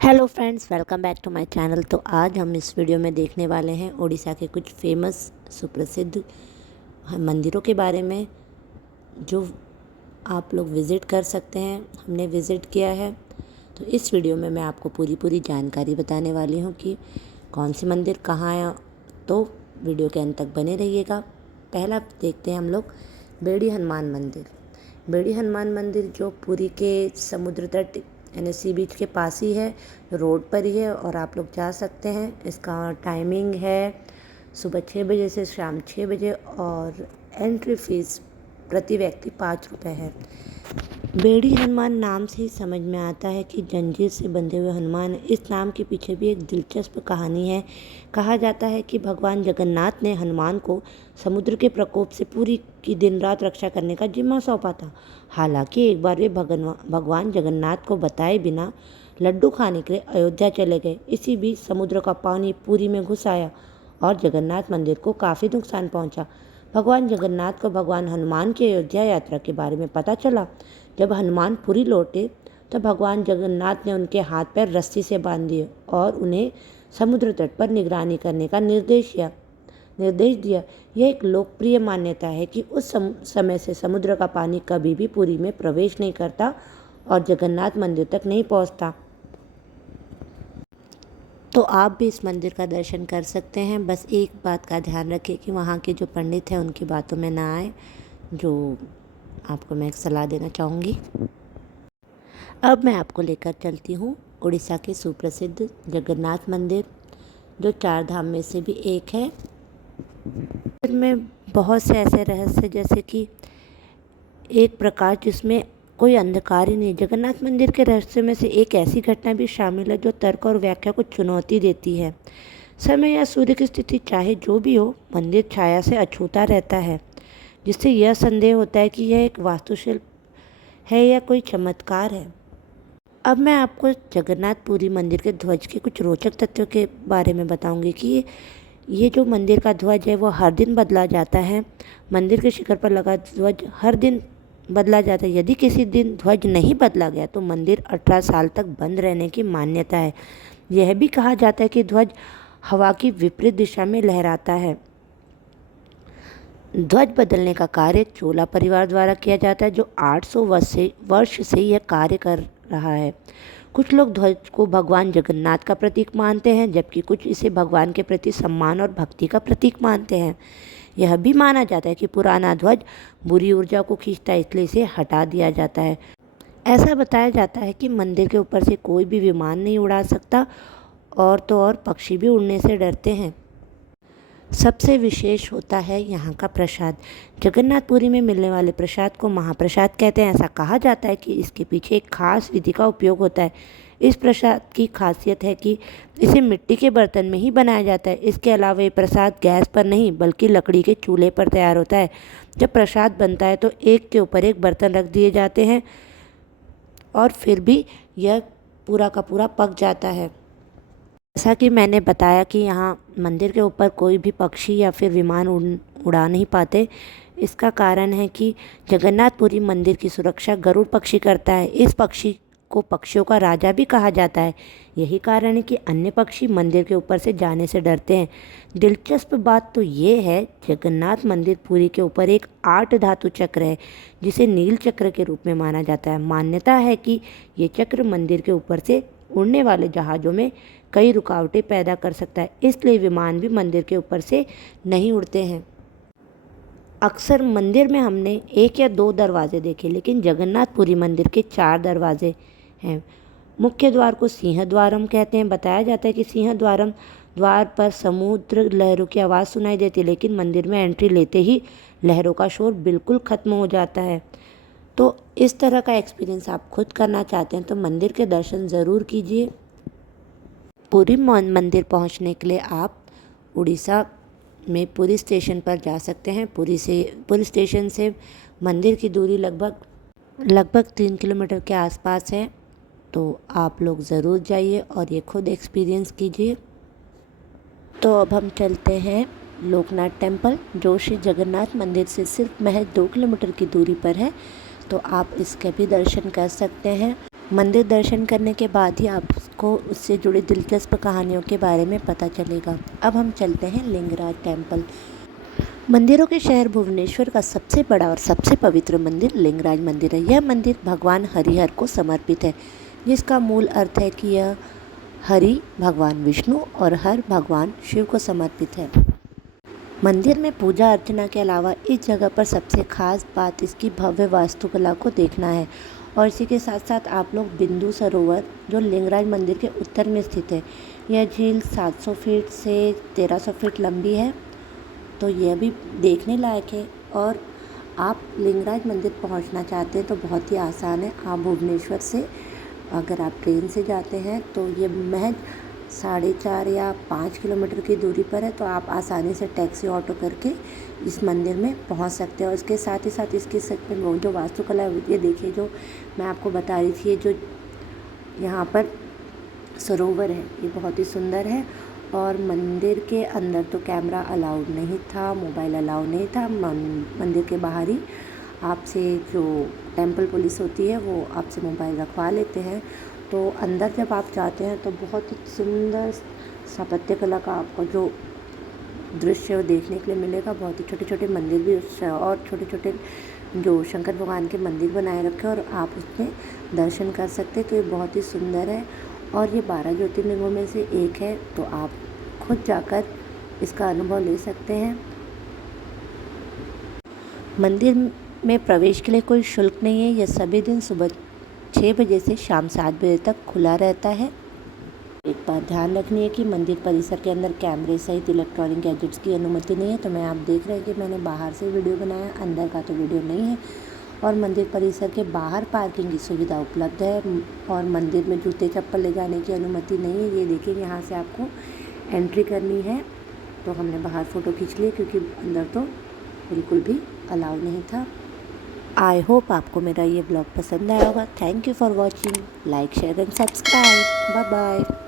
Hello friends, welcome back to my channel. तो आज हम इस वीडियो में देखने वाले हैं उड़ीसा के कुछ फेमस सुप्रसिद्ध मंदिरों के बारे में जो आप लोग विज़िट कर सकते हैं। हमने विज़िट किया है, तो इस वीडियो में मैं आपको पूरी जानकारी बताने वाली हूँ कि कौन सी मंदिर कहाँ है। तो वीडियो के अंत तक बने रहिएगा। पहला देखते हैं हम लोग बेड़ी हनुमान मंदिर। बेड़ी हनुमान मंदिर जो पुरी के समुद्र तट यानी सी बीच के पास ही है, रोड पर ही है और आप लोग जा सकते हैं। इसका टाइमिंग है सुबह 6 बजे से शाम 6 बजे और एंट्री फीस प्रति व्यक्ति 5 रुपये है। बेड़ी हनुमान नाम से ही समझ में आता है कि जंजीर से बंधे हुए हनुमान। इस नाम के पीछे भी एक दिलचस्प कहानी है। कहा जाता है कि भगवान जगन्नाथ ने हनुमान को समुद्र के प्रकोप से पुरी की दिन रात रक्षा करने का जिम्मा सौंपा था। हालांकि एक बार वे भगवान जगन्नाथ को बताए बिना लड्डू खाने के लिए अयोध्या चले गए। इसी बीच समुद्र का पानी पुरी में घुस आया और जगन्नाथ मंदिर को काफ़ी नुकसान पहुंचा। भगवान जगन्नाथ को भगवान हनुमान की अयोध्या यात्रा के बारे में पता चला। जब हनुमान पुरी लौटे तो भगवान जगन्नाथ ने उनके हाथ पैर रस्सी से बांध दिए और उन्हें समुद्र तट पर निगरानी करने का निर्देश दिया। यह एक लोकप्रिय मान्यता है कि उस समय से समुद्र का पानी कभी भी पुरी में प्रवेश नहीं करता और जगन्नाथ मंदिर तक नहीं पहुंचता। तो आप भी इस मंदिर का दर्शन कर सकते हैं। बस एक बात का ध्यान रखें कि वहाँ के जो पंडित हैं उनकी बातों में ना आए, जो आपको मैं एक सलाह देना चाहूँगी। अब मैं आपको लेकर चलती हूँ उड़ीसा के सुप्रसिद्ध जगन्नाथ मंदिर, जो 4 धाम में से भी एक है। मंदिर में बहुत से ऐसे रहस्य, जैसे कि एक प्रकाश जिसमें कोई अंधकार ही नहीं। जगन्नाथ मंदिर के रहस्य में से एक ऐसी घटना भी शामिल है जो तर्क और व्याख्या को चुनौती देती है। समय या सूर्य की स्थिति चाहे जो भी हो, मंदिर छाया से अछूता रहता है, जिससे यह संदेह होता है कि यह एक वास्तुशिल्प है या कोई चमत्कार है। अब मैं आपको जगन्नाथ पुरी मंदिर के ध्वज के कुछ रोचक तथ्यों के बारे में बताऊंगी कि ये जो मंदिर का ध्वज है वो हर दिन बदला जाता है। मंदिर के शिखर पर लगा ध्वज हर दिन बदला जाता है। यदि किसी दिन ध्वज नहीं बदला गया तो मंदिर 18 साल तक बंद रहने की मान्यता है। यह भी कहा जाता है कि ध्वज हवा की विपरीत दिशा में लहराता है। ध्वज बदलने का कार्य चोला परिवार द्वारा किया जाता है, जो 800 वर्ष से यह कार्य कर रहा है। कुछ लोग ध्वज को भगवान जगन्नाथ का प्रतीक मानते हैं, जबकि कुछ इसे भगवान के प्रति सम्मान और भक्ति का प्रतीक मानते हैं। यह भी माना जाता है कि पुराना ध्वज बुरी ऊर्जा को खींचता है, इसलिए इसे हटा दिया जाता है। ऐसा बताया जाता है कि मंदिर के ऊपर से कोई भी विमान नहीं उड़ा सकता, और तो और पक्षी भी उड़ने से डरते हैं। सबसे विशेष होता है यहाँ का प्रसाद। जगन्नाथपुरी में मिलने वाले प्रसाद को महाप्रसाद कहते हैं। ऐसा कहा जाता है कि इसके पीछे एक खास विधि का उपयोग होता है। इस प्रसाद की खासियत है कि इसे मिट्टी के बर्तन में ही बनाया जाता है। इसके अलावा ये प्रसाद गैस पर नहीं बल्कि लकड़ी के चूल्हे पर तैयार होता है। जब प्रसाद बनता है तो एक के ऊपर एक बर्तन रख दिए जाते हैं और फिर भी यह पूरा का पूरा पक जाता है। जैसा कि मैंने बताया कि यहाँ मंदिर के ऊपर कोई भी पक्षी या फिर विमान उड़ा नहीं पाते। इसका कारण है कि जगन्नाथपुरी मंदिर की सुरक्षा गरुड़ पक्षी करता है। इस पक्षी को पक्षियों का राजा भी कहा जाता है। यही कारण है कि अन्य पक्षी मंदिर के ऊपर से जाने से डरते हैं। दिलचस्प बात तो ये है, जगन्नाथ मंदिर पुरी के ऊपर एक 8 धातु चक्र है, जिसे नील चक्र के रूप में माना जाता है। मान्यता है कि ये चक्र मंदिर के ऊपर से उड़ने वाले जहाज़ों में कई रुकावटें पैदा कर सकता है, इसलिए विमान भी मंदिर के ऊपर से नहीं उड़ते हैं। अक्सर मंदिर में हमने 1 या 2 दरवाजे देखे, लेकिन जगन्नाथपुरी मंदिर के 4 दरवाजे हैं। मुख्य द्वार को सिंह द्वारम कहते हैं। बताया जाता है कि सिंह द्वारम द्वार पर समुद्र लहरों की आवाज़ सुनाई देती है, लेकिन मंदिर में एंट्री लेते ही लहरों का शोर बिल्कुल ख़त्म हो जाता है। तो इस तरह का एक्सपीरियंस आप खुद करना चाहते हैं तो मंदिर के दर्शन ज़रूर कीजिए। पुरी मंदिर पहुंचने के लिए आप उड़ीसा में पुरी स्टेशन पर जा सकते हैं। पुरी स्टेशन से मंदिर की दूरी लगभग 3 किलोमीटर के आसपास है। तो आप लोग ज़रूर जाइए और ये खुद एक्सपीरियंस कीजिए। तो अब हम चलते हैं लोकनाथ टेम्पल, जो श्री जगन्नाथ मंदिर से सिर्फ महज 2 किलोमीटर की दूरी पर है। तो आप इसके भी दर्शन कर सकते हैं। मंदिर दर्शन करने के बाद ही आपको उससे जुड़ी दिलचस्प कहानियों के बारे में पता चलेगा। अब हम चलते हैं लिंगराज टेम्पल। मंदिरों के शहर भुवनेश्वर का सबसे बड़ा और सबसे पवित्र मंदिर लिंगराज मंदिर है। यह मंदिर भगवान हरिहर को समर्पित है, जिसका मूल अर्थ है कि यह हरि भगवान विष्णु और हर भगवान शिव को समर्पित है। मंदिर में पूजा अर्चना के अलावा इस जगह पर सबसे खास बात इसकी भव्य वास्तुकला को देखना है, और इसी के साथ साथ आप लोग बिंदु सरोवर जो लिंगराज मंदिर के उत्तर में स्थित है, यह झील 700 फीट से 1300 फीट लंबी है, तो यह भी देखने लायक है। और आप लिंगराज मंदिर पहुंचना चाहते हैं तो बहुत ही आसान है। आप भुवनेश्वर से अगर आप ट्रेन से जाते हैं तो ये महज 4.5 या 5 किलोमीटर की दूरी पर है, तो आप आसानी से टैक्सी ऑटो करके इस मंदिर में पहुंच सकते हैं। और इसके साथ ही साथ इसके सच में वो जो वास्तुकला है, ये देखिए जो मैं आपको बता रही थी, ये जो यहाँ पर सरोवर है ये बहुत ही सुंदर है। और मंदिर के अंदर तो कैमरा अलाउड नहीं था, मोबाइल अलाउड नहीं था। मंदिर के बाहर ही आपसे जो टेंपल पुलिस होती है वो आपसे मोबाइल रखवा लेते हैं। तो अंदर जब आप जाते हैं तो बहुत ही सुंदर स्थापत्य कला का आपको जो दृश्य वो देखने के लिए मिलेगा। बहुत ही छोटे छोटे मंदिर भी और छोटे छोटे जो शंकर भगवान के मंदिर बनाए रखे हैं और आप उसमें दर्शन कर सकते हैं। तो ये बहुत ही सुंदर है और ये 12 ज्योतिर्लिंगों में से एक है, तो आप खुद जाकर इसका अनुभव ले सकते हैं। मंदिर में प्रवेश के लिए कोई शुल्क नहीं है। यह सभी दिन सुबह 6 बजे से शाम 7 बजे तक खुला रहता है। एक बात ध्यान रखनी है कि मंदिर परिसर के अंदर कैमरे सहित इलेक्ट्रॉनिक गैजेट्स की अनुमति नहीं है। तो मैं आप देख रहे हैं कि मैंने बाहर से वीडियो बनाया, अंदर का तो वीडियो नहीं है। और मंदिर परिसर के बाहर पार्किंग की सुविधा उपलब्ध है और मंदिर में जूते चप्पल ले जाने की अनुमति नहीं है। ये देखिए यहाँ से आपको एंट्री करनी है, तो हमने बाहर फ़ोटो खींच लिए क्योंकि अंदर तो बिल्कुल भी अलाउ नहीं था। आई होप आपको मेरा ये ब्लॉग पसंद आया होगा। Thank you for watching. Like share and subscribe. Bye bye.